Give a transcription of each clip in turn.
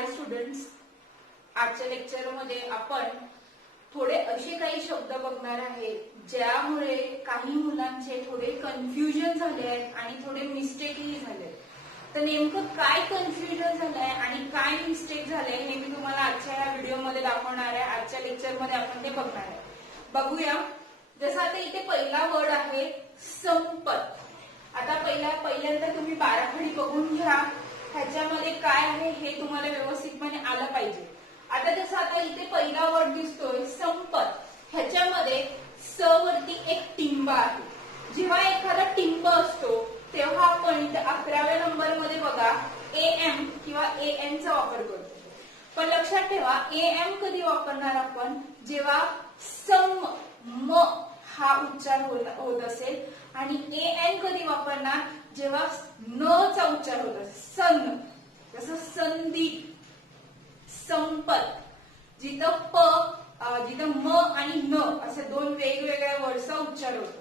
हाय students, आजच्या लेक्चरमध्ये आपण थोडे असे काही शब्द बघणार आहे ज्यामुळे काही मुलांचे थोडे कन्फ्युजन झाले आहेत आणि थोडे मिस्टेकही झाले. तर नेमकं काय कन्फ्युजन झालंय आणि काय मिस्टेक झालंय हे मी तुम्हाला आजच्या या व्हिडिओमध्ये दाखवणार आहे. आजच्या लेक्चरमध्ये आपण ते बघणार आहे. बघूया. जसं आता इथे पहिला वर्ड आहे संपत. आता पहिल्यांदा तुम्ही बाराखडी बघून घ्या. ह्याच्यामध्ये काय आहे हे तुम्हाला व्यवस्थितपणे आलं पाहिजे. आता जसं आता इथे पहिला वर्ड दिसतोय संपत, ह्याच्यामध्ये स वरती एक टिंब आहे. जेव्हा एखादा टिंब असतो तेव्हा आपण इथे 11व्या नंबर मध्ये बघा एम किंवा एन चा वापर करतो. पण लक्षात ठेवा एम कधी वापरणार आपण जेव्हा सम म हा उच्चार होत असेल आणि एन कधी वापरणार जेव्हा न चा उच्चार होत असेल. सन, जसं संधी, संपत, जिथं म आणि न असे दोन वेगवेगळ्या वर्डचा उच्चार होतो.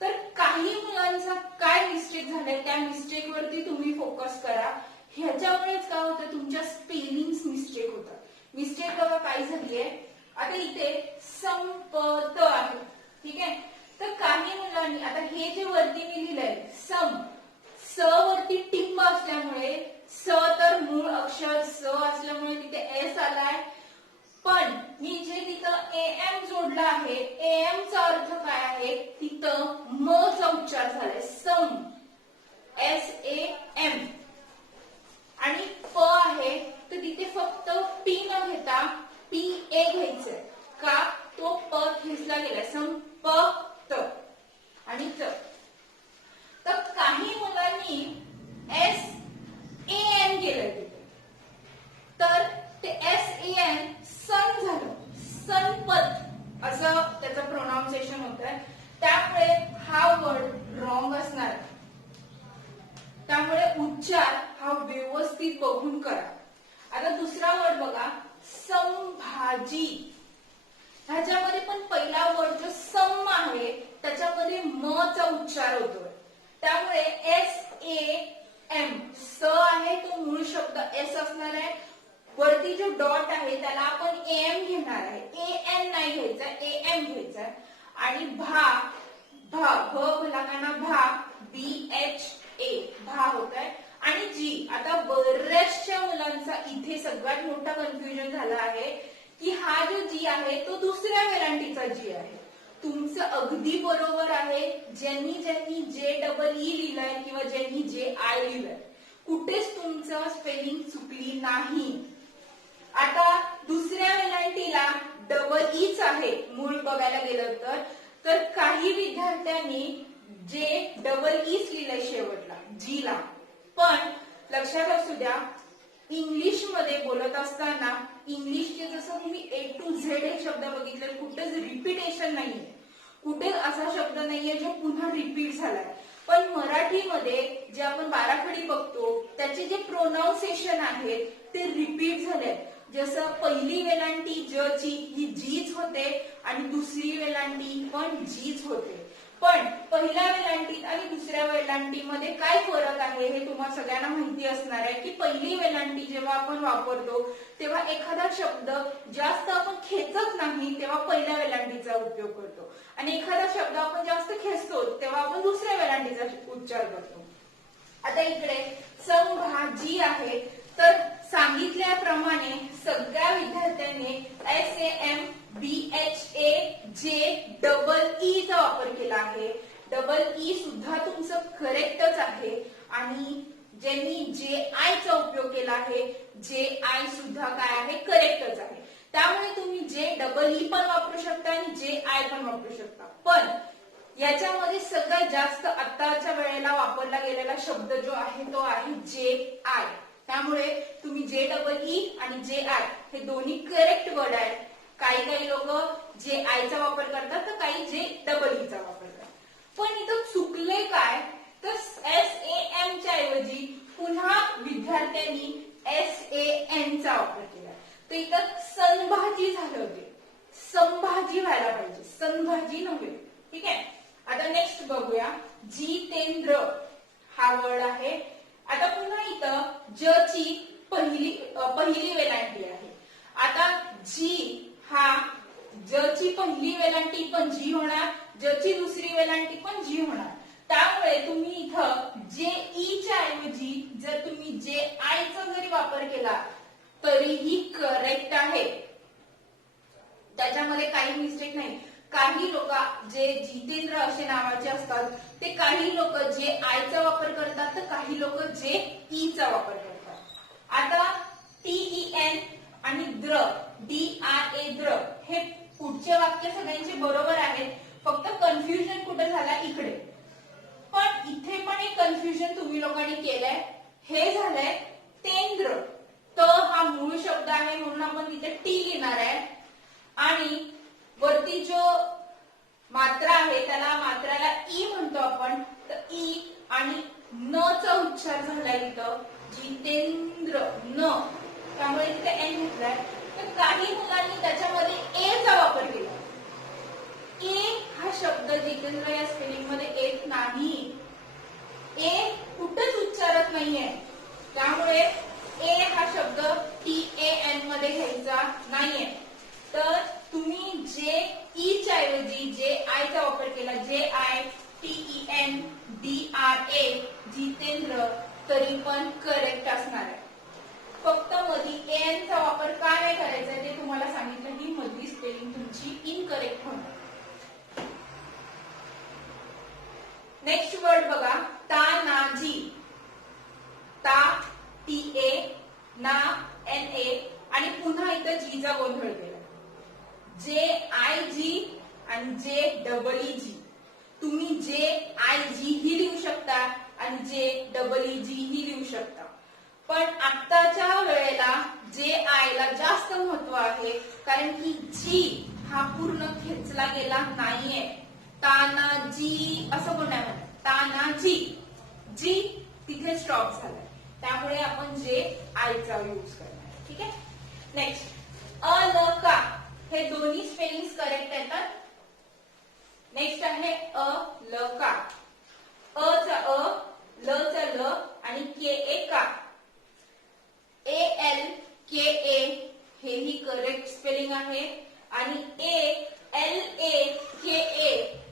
तर काही मुलांचा काय मिस्टेक झालाय त्या मिस्टेक वरती तुम्ही फोकस करा. ह्याच्यामुळेच काय होतं तुमच्या स्पेलिंग मिस्टेक होतात. मिस्टेक बघा काय झालीये. आता इथे संपत आहे, ठीक आहे. तर काही मुलांनी आता हे जे वरती मी लिहिलंय सम, स वरती टिंब असल्यामुळे स तर मूळ अक्षर स असल्यामुळे तिथे एस आलाय. पण मी जे तिथं एम जोडला आहे एम चा अर्थ काय आहे तिथं म चा उच्चार झालाय सम, एस ए एम. आणि प आहे तर तिथे फक्त पी न घेता पी ए घ्यायचंय का तो प खेचला गेलाय संपत. आणि तर काही मुलांनी एस ए एन केलंय तिथे, तर ते एस ए एन सन झालं, सनपत असं त्याचं प्रोनाउन्सिएशन होत आहे. त्यामुळे हा वर्ड रॉंग असणार. त्यामुळे उच्चार हा व्यवस्थित बघून करा. आता दुसरा वर्ड बघा संभाजी. ह्याच्यामध्ये पण पहिला वर्ड जो सम आहे त्याच्यामध्ये म चा उच्चार होतोय. त्यामुळे एस ए एम, स आहे तो मूळ शब्द एस असणार आहे. वरती जो डॉट आहे त्याला आपण एम घेणार आहे, ए एन नाही घ्यायचा, ए एम घ्यायचा. आणि भा, भ भलाकाना भा, बी एच ए भा होत आहे. आणि जी, आता बऱ्याचशा मुलांचा इथे सगळ्यात मोठा कन्फ्युजन झाला आहे की हा जो जी आहे तो दुसऱ्या वेलांटीचा जी आहे. तुमचं अगदी बरोबर आहे. ज्यांनी जे डबल ई लिहिलंय किंवा ज्यांनी जे आय लिहिलंय कुठेच तुमचं स्पेलिंग चुकली नाही. आता दुसऱ्या वेलांटीला डबल ईच आहे मूळ बघायला गेलं तर काही विद्यार्थ्यांनी जे डबल ईच लिहिलंय शेवटला जीला. पण लक्षात असू द्या इंग्लिश मध्ये बोलत असताना इंग्लिशचे जसं तुम्ही ए टू झेड हे शब्द बघितले कुठेच रिपीटेशन नाहीये, कुठे असा शब्द नाहीये जो पुन्हा रिपीट झालाय. पण मराठीमध्ये जे आपण बाराखडी बघतो त्याचे जे प्रोनाउन्सिएशन आहेत ते रिपीट झाले. जसं पहिली वेलांटी ज ची ही जीच होते आणि दुसरी वेलांटी पण जीच होते. पण पहिल्या वेलांटीत आणि दुसऱ्या वेलांटीमध्ये काय फरक आहे हे तुम्हाला सगळ्यांना माहिती असणार आहे की पहिली वेलांटी जेव्हा आपण वापरतो तेव्हा एखादा शब्द जास्त आपण खेचत नाही तेव्हा पहिल्या वेलांटीचा उपयोग करतो आणि एखादा शब्द आपण जास्त खेचतो तेव्हा आपण दुसऱ्या वेलांटीचा उच्चार करतो. आता इकडे संभाजी आहे तर सांगितल्याप्रमाणे सगळ्या विद्यार्थ्यांनी S A M B H A J double E चा वापर केला आहे. डबल ई सुद्धा तुमचं करेक्टच आहे. आणि ज्यांनी जे आय चा उपयोग केला आहे जे आय सुद्धा काय आहे करेक्टच आहे. त्यामुळे तुम्ही जे डबल ई पण वापरू शकता आणि जे आय पण वापरू शकता. पण याच्यामध्ये सगळ्यात जास्त आताच्या वेळेला वापरला गेलेला शब्द जो आहे तो आहे जे आय. त्यामुळे तुम्ही जे डबल ई आणि जे आय हे दोन्ही करेक्ट वर्ड आहेत. काही लोक जे आयचा वापर करतात तर काही जे डबल ई चा वापर करतात. पण इथं चुकले काय तर एस ए एम च्या ऐवजी पुन्हा विद्यार्थ्यांनी एस ए एन चा वापर केला. तर इथं संभाजी झालं होते, संभाजी व्हायला पाहिजे, संभाजी नव्हे. ठीक आहे. आता नेक्स्ट बघूया जितेंद्र हा वर्ड आहे. आता पुन्हा इथं ज ची पहिली वेलांटी आहे. आता जी हा ज ची पहिली वेलांटी पण जी होणार, ज ची दुसरी वेलांटी पण जी होणार. त्यामुळे तुम्ही इथं जे ई च्या ऐवजी जर तुम्ही जे आय चा जरी वापर केला तरीही करेक्ट आहे. त्याच्यामध्ये काही मिस्टेक नाही. काही लोक जे जितेंद्र असे नावाचे असतात ते काही लोक जे आय चा वापर करतात तर काही लोक जे ई चा वापर करतात. आता TEN आणि द्र DRA द्र हे पुढचे वाक्य सगळ्यांचे बरोबर आहेत. फक्त कन्फ्युजन कुठे झाला इकडे. पण इथे पण एक कन्फ्युजन तुम्ही लोकांनी केलंय. हे झालंय तेंद्र. त हा मूळ शब्द आहे म्हणून आपण तिथे टी लिहिणार आहे आणि वरती जो मात्रा आहे त्याला मात्राला ई म्हणतो आपण. तर ई आणि न चा उच्चार झालाय इथं जितेंद्र न, त्यामुळे तिथे एन घेतलाय. तर काही मुलांनी त्याच्यामध्ये ए चा वापर केला. ए हा शब्द जितेंद्र या स्पेलिंग मध्ये येत नाही. ए कुठंच उच्चारत नाहीये. त्यामुळे ए हा शब्द TAN मध्ये घ्यायचा नाहीये. तर तुम्ही जे ई च्या ऐवजी जे आय चा वापर केला, जे आय TEN DRA जितेंद्र, तरी पण करेक्ट असणार आहे. फक्त मधी एन चा वापर का नाही करायचा ते तुम्हाला सांगितलं की मधली स्पेलिंग तुमची इनकरेक्ट होणार. नेक्स्ट वर्ड बघा, तानाजी. ता TA ना NA आणि पुन्हा इथं जी चा गोंधळ केला. JIG आणि JEEG. तुम्ही JIG ही लिहू शकता आणि JEEG ही लिहू शकता. पण आत्ताच्या वेळेला JI ला जास्त महत्व आहे कारण की जी हा पूर्ण खेचला गेला नाहीये. तानाजी असं पण नाही म्हणत, तानाजी. जी तिथे स्टॉप झालाय. त्यामुळे आपण JI चा यूज करणार. ठीक आहे. नेक्स्ट अलका. हे दोन्ही स्पेलिंग करेक्ट येतात. नेक्स्ट आहे अलका. अ चा अ, ल चा ल आणि KA का. ALKA हेही करेक्ट स्पेलिंग आहे आणि ALAKA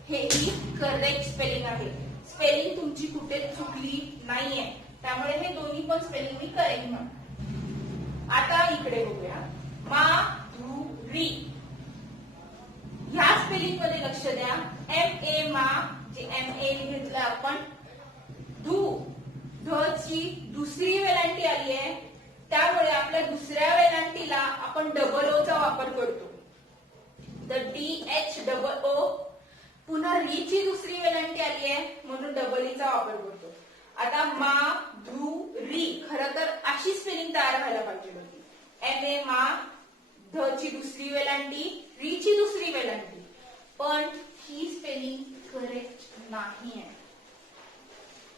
हेही करेक्ट स्पेलिंग आहे. स्पेलिंग तुमची कुठे चुकली नाहीये. त्यामुळे हे दोन्ही पण स्पेलिंग मी करेक्ट म्हणतो. आता इकडे बघूया, माधुरी. ह्या स्पेलिंग मध्ये लक्ष द्या. MA मा, जे MA घेतलं आपण. धू, ध ची दुसरी वेलांटी आली आहे. त्यामुळे आपल्या दुसऱ्या वेलांटीला आपण डबल ओ चा वापर करतो. तर DHOO. पुन्हा री ची दुसरी वेलांटी आली आहे म्हणून डबल ई चा वापर करतो. आता माधुरी खरं तर अशी स्पेलिंग तयार व्हायला पाहिजे होती. MA मा, ध ची दुसरी वेलांटी, री ची दुसरी वेलांटी. पण ही स्पेलिंग करेक्ट नाही आहे.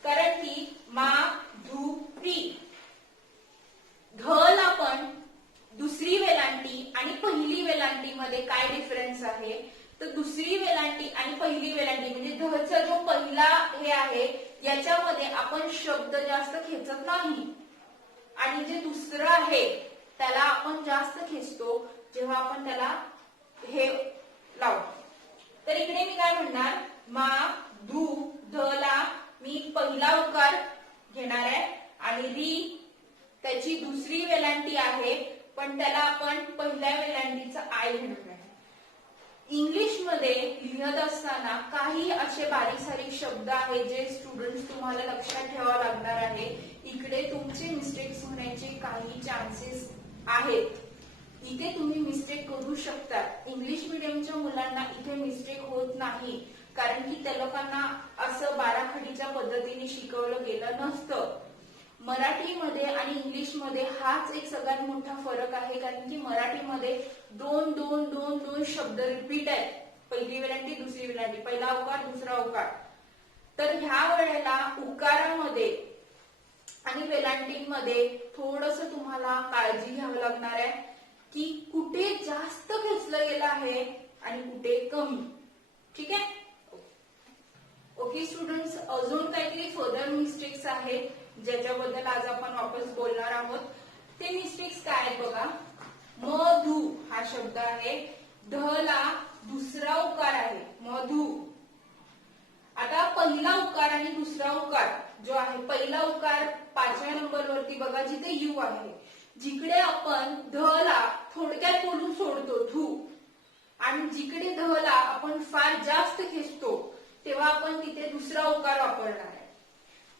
कारण की माधुरी ध ला पण दुसरी वेलांटी आणि पहिली वेलांटी मध्ये काय डिफरन्स आहे. तर दुसरी वेलांटी आणि पहिली वेलांटी म्हणजे धचा जो पहिला हे आहे याच्यामध्ये आपण शब्द जास्त खेचत नाही आणि जे दुसरं आहे त्याला आपण जास्त खेचतो जेव्हा आपण त्याला हे लावतो. तर इकडे मी काय म्हणणार, मा धू ध ला मी पहिला उकार घेणार आहे आणि री त्याची दुसरी वेलांटी आहे पण त्याला आपण पहिल्या वेलांटीचा आय घेणार आहे. इंग्लिश मध्ये लिहित असताना काही असे बारीक सारीक शब्द आहेत जे स्टुडंट्स तुम्हाला लक्षात ठेवावं लागणार आहे. इकडे तुमचे मिस्टेक्स होण्याचे काही चान्सेस आहेत. इथे तुम्ही मिस्टेक करू शकता. इंग्लिश मीडियमच्या मुलांना इथे मिस्टेक होत नाही कारण की त्या लोकांना असं बाराखडीच्या पद्धतीने शिकवलं गेलं नसतं. मराठीमध्ये आणि इंग्लिशमध्ये हाच एक सगळ्यात मोठा फरक आहे कारण की मराठीमध्ये दोन दोन दोन दोन शब्द रिपीट आहेत. पहिली वेलांटी दुसरी वेलांटी, पहिला उकार दुसरा उकार. तर ह्या वेळेला उकारामध्ये आणि वेलांटीमध्ये थोडस तुम्हाला काळजी घ्यावी लागणार आहे की कुठे जास्त खेचलं गेलं आहे आणि कुठे कमी. ठीक आहे. ओके स्टुडंट्स, अजून काहीतरी फर्दर मिस्टेक्स आहेत ज्याच्याबद्दल आज आपण वापस बोलणार आहोत. ते मिस्टेक्स काय आहेत बघा. मधु हा शब्द आहे, ध ला दुसरा उकार आहे मधु. आता पहिला उकार आणि दुसरा उकार जो आहे, पहिला उकार 5व्या नंबरवरती बघा जिथे यू आहे, जिकडे आपण ध ला थोडक्यात बोलून सोडतो धू, आणि जिकडे ध ला आपण फार जास्त खेचतो तेव्हा आपण तिथे दुसरा उकार वापरणार आहे.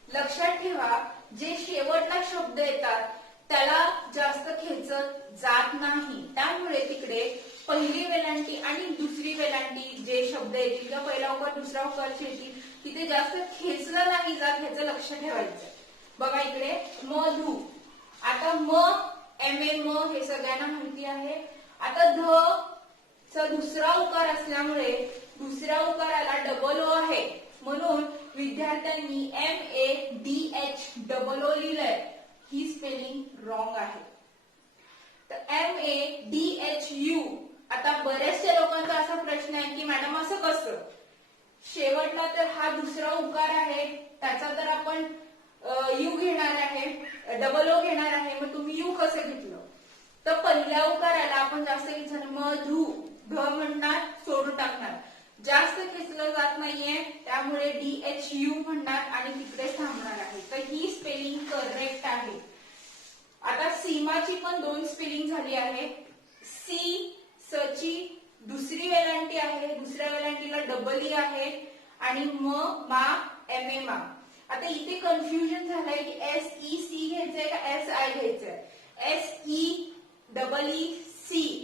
लक्षात ठेवा, जे शेवटला शब्द येतात त्याला जास्त खेचत जात नाही, त्यामुळे तिकडे पहिली वेलांटी आणि दुसरी वेलांटी जे शब्द येतील किंवा पहिला उकार दुसरा उकार येतील तिथे जास्त खेचलं नाही जात, ह्याचं लक्ष ठेवायचं. बघा इकडे मधु. आता म म हे सगळ्यांना माहिती आहे. आता ध चा दुसरा उकार असल्यामुळे दुसऱ्या उकाराला डबल ओ आहे, म्हणून विद्यार्थ्यांनी MADHOO लिहिलंय. ही स्पेलिंग रॉंग आहे. तर MADHU. आता बऱ्याचशा लोकांचा असा प्रश्न आहे की मॅडम असं कसं, शेवटला तर हा दुसरा उकार आहे, त्याचा तर आपण यू घेणार आहे, डबल ओ घेणार आहे, मग तुम्ही यू कसं घेतलं. तर पहिल्या उकाराला आपण जास्त घेतलं मधु, ध म्हणणार सोडून टाकणार, जास्त खेचलं जात नाहीये, त्यामुळे DHU म्हणणार आणि तिकडे थांबणार आहे. तर ही स्पेलिंग करेक्ट आहे. आता सीमाची पण 2 स्पेलिंग झाली आहे. सी सची दुसरी वेलांटी आहे, दुसऱ्या वेलांटीला डबल ई आहे, आणि मा मा. आता इथे कन्फ्युजन झालंय की SEC घ्यायचंय का SI घ्यायचंय. SEEC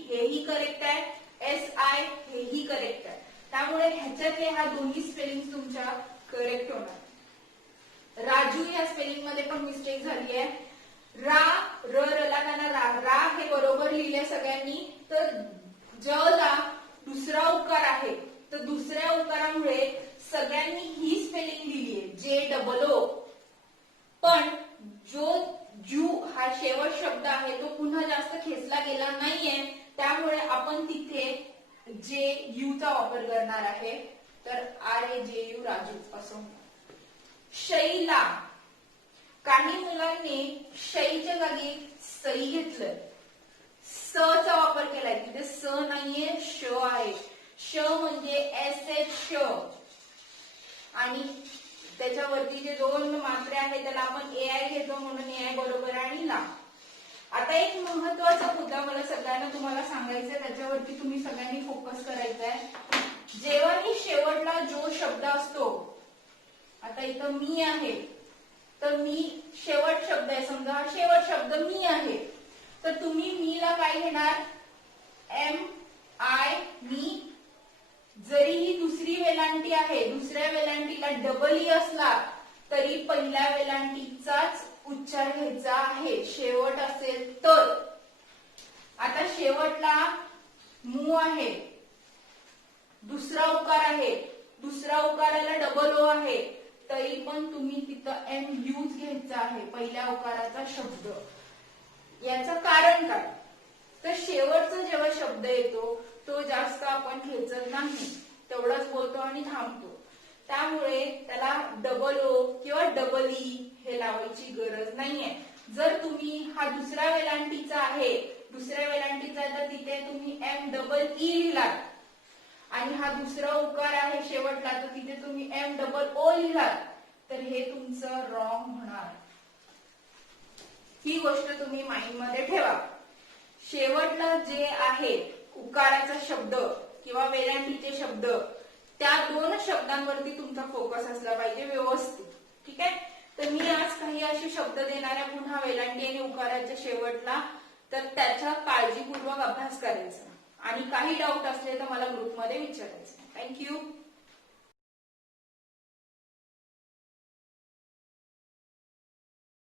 हेही करेक्ट आहे, SI हेही करेक्ट आहे, त्यामुळे ह्याच्यातले हा दोन्ही स्पेलिंग तुमच्या करेक्ट होणार. राजू या स्पेलिंग मध्ये पण मिस्टेक झाली आहे. रा र ला रा हे बरोबर लिहिले सगळ्यांनी. तर ज ला दुसरा उकार आहे, तर दुसऱ्या उकारामुळे सगळ्यांनी ही स्पेलिंग लिहिली आहे JOO. पण जो जू हा शेवट शब्द आहे तो पुन्हा जास्त खेचला गेला नाहीये, त्यामुळे आपण तिथे JU चा वापर करणार आहे. तर RAJU राजू असं होणार. शैला. काही मुलांनी शैच्या जागी सई घेतलंय, स चा वापर केलाय, तिथे स नाहीये श आहे. श म्हणजे SH, आणि त्याच्यावरती जे 2 मात्रे आहेत त्याला आपण AI घेतो, म्हणून AI बरोबर आणि ला. आता एक महत्वाचा मुद्दा मला सगळ्यांना तुम्हाला सांगायचा आहे, त्याच्यावरती तुम्ही सगळ्यांनी फोकस करायचा आहे. जेव्हा ही शेवटला जो शब्द असतो, आता इथं मी आहे, तर मी शेवट शब्द आहे, समजा हा शेवट शब्द मी आहे, तर तुम्ही मी ला काय घेणार MI मी. जरी ही दुसरी वेलांटी आहे, दुसऱ्या वेलांटीला डबल ई असला तरी पहिल्या वेलांटीचाच उच्चार घ्यायचा आहे, शेवट असेल तर. आता शेवटला मू आहे, दुसरा उकार आहे, दुसऱ्या उकाराला डबल ओ आहे, तरी पण तुम्ही तिथं MU घ्यायचा आहे, पहिल्या उकाराचा शब्द. याचं कारण काय, तर शेवटचा जेव्हा शब्द येतो तो जास्त आपण खेचत नाही, तेवढंच बोलतो आणि थांबतो, त्यामुळे त्याला डबल ओ किंवा डबल ई हे लावायची गरज नाहीये. जर तुम्ही हा दुसऱ्या वेलांटीचा आहे, दुसऱ्या वेलांटीचा तर तिथे तुम्ही MEE लिहिलात, आणि हा दुसरा उकार आहे शेवटला तर तिथे तुम्ही MOO लिहिलात, तर हे तुमचं रॉंग होणार. ही गोष्ट तुम्ही माइंड मध्ये ठेवा. शेवटला जे आहे उकाराचा शब्द किंवा वेलांटीचे शब्द, त्या 2 शब्दांवरती तुमचा फोकस असला पाहिजे व्यवस्थित. ठीक आहे. तर मी आज काही असे शब्द देणार आहे पुन्हा वेलांटी आणि उकाराच्या शेवटला, तर त्याचा काळजीपूर्वक अभ्यास करायचा, आणि काही डाऊट असले तर मला ग्रुपमध्ये विचारायचं. थँक्यू.